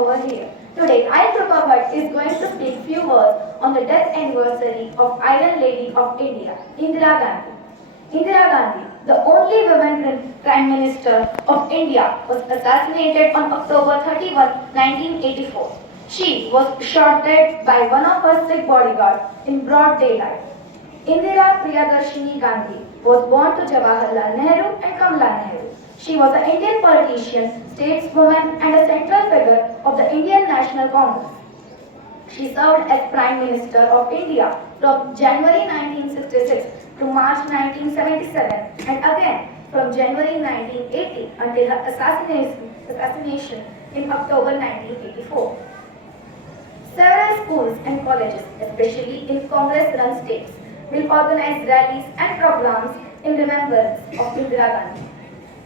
over here. Today, Virpar is going to speak few words on the death anniversary of Iron Lady of India, Indira Gandhi. Indira Gandhi, the only woman Prime Minister of India, was assassinated on October 31, 1984. She was shot dead by one of her Sikh bodyguards in broad daylight. Indira Priyadarshini Gandhi was born to Jawaharlal Nehru and Kamala Nehru. She was an Indian politician, stateswoman and a central figure of the Indian National Congress. She served as Prime Minister of India from January 1966 to March 1977 and again from January 1980 until her assassination in October 1984. Several schools and colleges, especially in Congress-run states, will organize rallies and programs in remembrance of Indira Gandhi.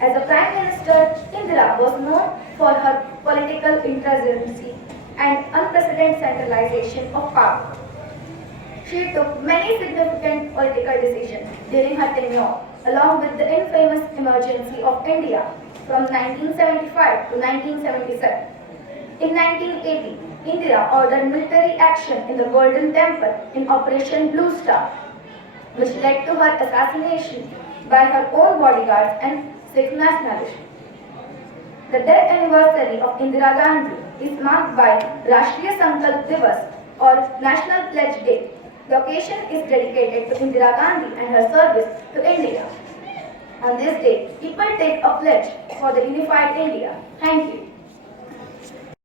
As a Prime Minister, Indira was known for her political intransigency and unprecedented centralization of power. She took many significant political decisions during her tenure, along with the infamous emergency of India from 1975 to 1977. In 1980, Indira ordered military action in the Golden Temple in Operation Blue Star, which led to her assassination by her own bodyguards and Sikh nationalists. The death anniversary of Indira Gandhi is marked by Rashtriya Sankalp Divas or National Pledge Day. The occasion is dedicated to Indira Gandhi and her service to India. On this day, people take a pledge for the unified India. Thank you.